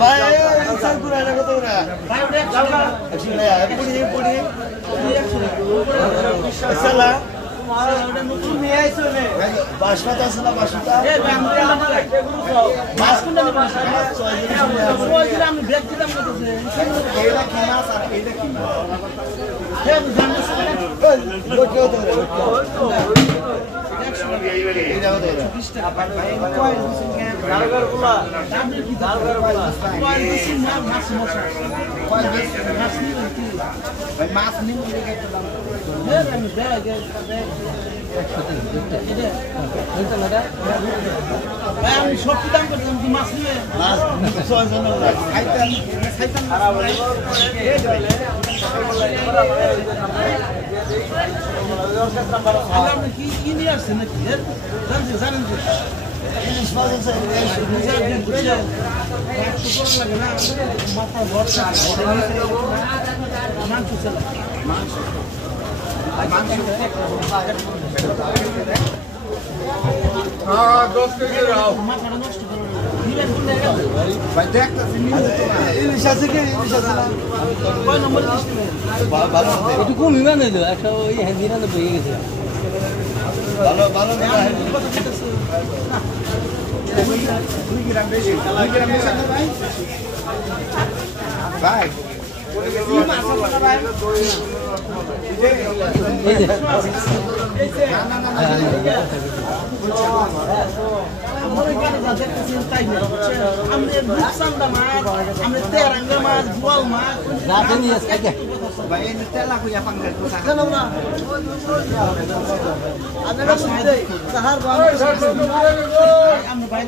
ভাই স্যার পুরা এটা কত করে ভাই ওটা 100 পুরি পুরি 100 সালা ওটা নতুন নিয়ে আইছো নে বাসপাতা আছে না বাসপাতা এ বাংলা মাছ কোনটা নিব মাছ 6 দিন আমি ব্রেক দিলাম কতছে এইটা কি মাছ আর এইটা কি মাছ হে জানিস না লোক কত করে এইটা কত করে 20 টাকা ভাই কয় দিছেন কেন দালগরগুলা দাম কি দালগরগুলা কয় দিছেন না মাছ মশা কয় দিছেন মাছ নিব কি ভাই মাছ নিব দেখে তো দাম হে আমি ব্যাগ আমি সত্যি দাম করতাম কি মাছ নিয়ে মাছ 6 জন খাইতাম খাইতাম খারাপ হয়ে আপনি কি কি নিয়ে আসছেন নাকি জানেন যে ইলিশ মাছ আছে লাগে না মাথা ভরসা মাংস চলে মাংস হ্যাঁ 10 কেজি রাও মাথাটা নষ্ট করে নিলেন কোন জায়গা ভাই দেখতাছি ইলিশ আছে কি ইলিশ আছে না কয় নম্বর ইলিশ ভালো একটু কম ইমান দিল একটা ওই হ্যান্ডিনা তো বই গেছে ভালো ভালো না কত দিতেছে 2 গ্রাম বেশি 2 গ্রাম বেশি ভাই ভাই কি মাছ আছে ভাই এই যে না না না আমরা এখানে যা দেখতেছেন তাই না আমরা রূপসান্দা মাছ আমরা তেরাঙ্গা মাছ বোয়াল মাছ রাতে নিয়ে আসছে ভাই এই তেলা কইয়া পাঙ্গা কেন না আপনারা বুঝতে সাহার বাবা আমরা ভাই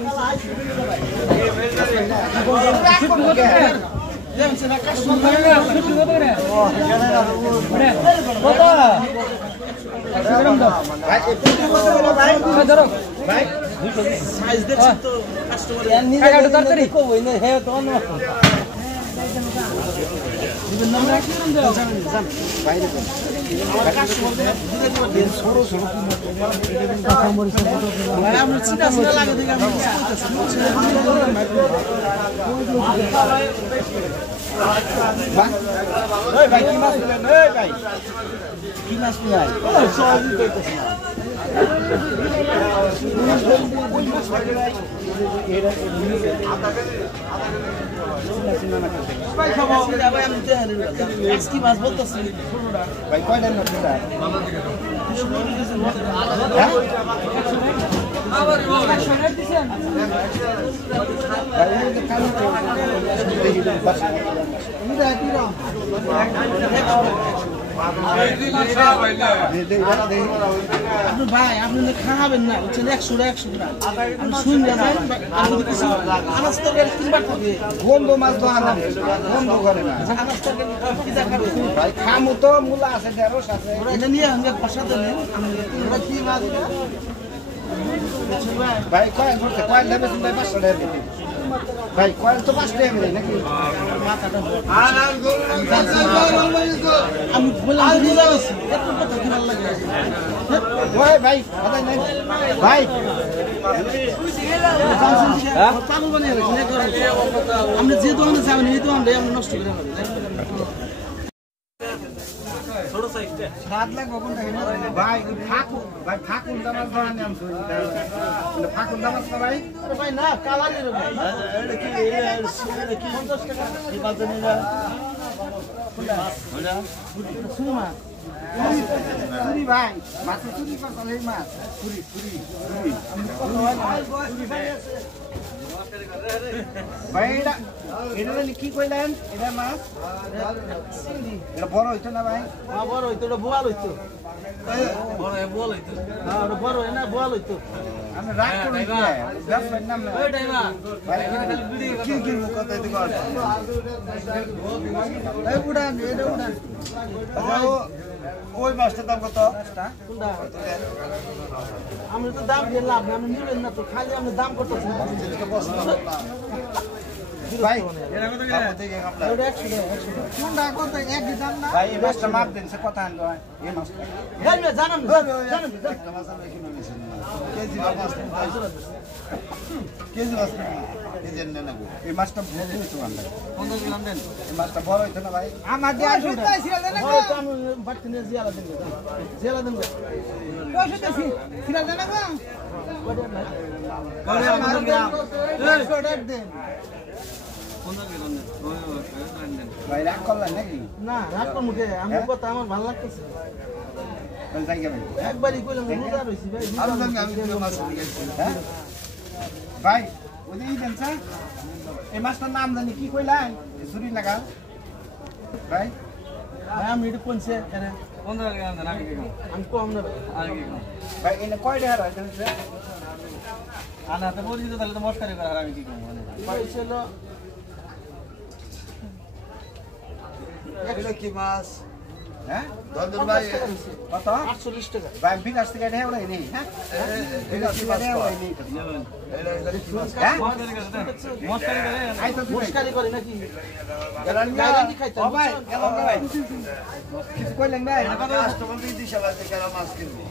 ভাই কি মাছ পেলেন ভাই কি মাছ পেলেন সহজই পেতেছে না কি মাছ বলতেছি ভাই কয়টা ভাই আপনি খাবেন না 100 গ্রাম শুন আনাজ তরকারি কিনবার থাকে গন্ধ মাছ তো আনা গন্ধ করে না আনাজ তরকারি ভাই খামু তো মূলা আছে ঢেঁড়স আছে এটা নিয়ে আমরা বসাতে নেই আমরা কি মাছ ভাই কয় করতে কয় নেবে ভাই 500 টাকা দিবি ভাই কয় তো 5 টাকা দেই নাকি মাথাটা আমি বললাম বুঝা গেছি এত কথা কি ভালো লাগে ভাই ভাই কথা নাই ভাই চালু বানিয়ে রাখছেন আমরা যে দোকানে যাবেন এই দোকানটাই আমরা নষ্ট করে ফেলি ছোট সাইজটা স্বাদ লাগবে কোনটা ভাই ভাই ফাকুন দামাস ধরানি আমি ফাকুন দামাস না ভাই আরে ভাই না কালালি রে ভাই এটা কি 50 টাকা এই বাজারে কোনটা ওটা সুমা পুরি ভাই মাছ পুরি পাতালে মাছ পুরি ভাই এটা কি কইলেন এটা মাছ এটা বড় হইতো না ভাই হ্যাঁ বড় হইতো এটা বোয়াল হইতো বড় বোয়াল হইতো হ্যাঁ ওটা বড় হয় না বোয়াল হইতো আমি রাগ করি ব্যবসার নাম না ওইটাই না ভাই কি কথা দিতে কর এই উড়ান এটা উড়ান ওই মাছটার দাম কত? আমি তো দাম দিয়ে লাভ নেই, আপনি নিবেন না তো, খালি আপনি দাম করতেছেন। ভাই ভাই এই মাছটা মাপ দেন, সে কথা আনলো এই মাছটা জানান কেজি মাছ কেজি নেব। এই মাছটা বড় হইতো আমরা 15 গ্রাম দেন। এই মাছটা বড় হইতো না ভাই? আমার দিয়ে আসুন সিরা দেন না গো, আমি বাড়তে নিয়ে জিয়ালা দেন, জিয়ালা দেন কয়শো দেছি সিরা দেন না গো, কত আমার গ্রাম 100 টাকা দেন। 15 গ্রাম দেন ভাই। রাগ করলেন নাকি? না রাগ করব কে, আমি কথা আমার ভালো লাগতেছে। ভাই যাই গে ভাই, একবারই কইলাম রোজা রইছি ভাই, আর আমি মাছ দিয়েছি। হ্যাঁ ভাই ওই যে দেন স্যার, এই মাছটার নাম জানি কি কইলাই? ছুরি লাগা ভাই। ভাই আমি এটা কোনছে এনে 15 গ্রাম দেন। আমি কম না ভাই এনে কয় টাকা রাখছেন স্যার? আনা তো পরিচিত, তাহলে তো মস্কারি করে আর আমি কি করব মানে ভাই ছিল এটা কি মাছ? হ্যাঁ দন্দন ভাই কত? 48 টাকা ভাই বিকাশ থেকে এটা হলো নেই। হ্যাঁ বিকাশ থেকে এটা হলো নেই। হ্যাঁ মস্কারি করে, আই তো মস্কারি করে নাকি গ্যারান্টি খাইতে। ও ভাই গেলাম না ভাই, কিছু কইলেন ভাই? কাস্টমার দিয়ে দিশা লাগে কেন মাছ কিনবো?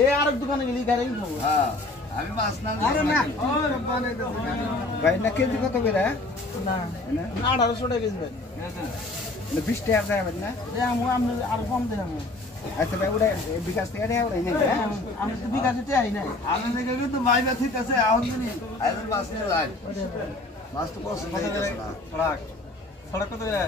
এ আরেক দোকানে গেলি গাড়ি খাবো। হ্যাঁ আমি মাছ না আরে না ভাই না কেজি কত করে? না 1800 টাকা কেজি ভাই। 20 টাকা যাবেন না? আমি আর কম দেন আমি। আচ্ছা ভাই ওটা বিকাশ থেকে এটা হলো নেই। হ্যাঁ আমি তো বিকাশে আই নাই। আমি দেখে কিন্তু মাইবা ঠিক আছে এখন দিনই আজ মাছ নিয়ে লাগ মাছ তো পছন্দ হইতেছে না। সড়ক কত করে?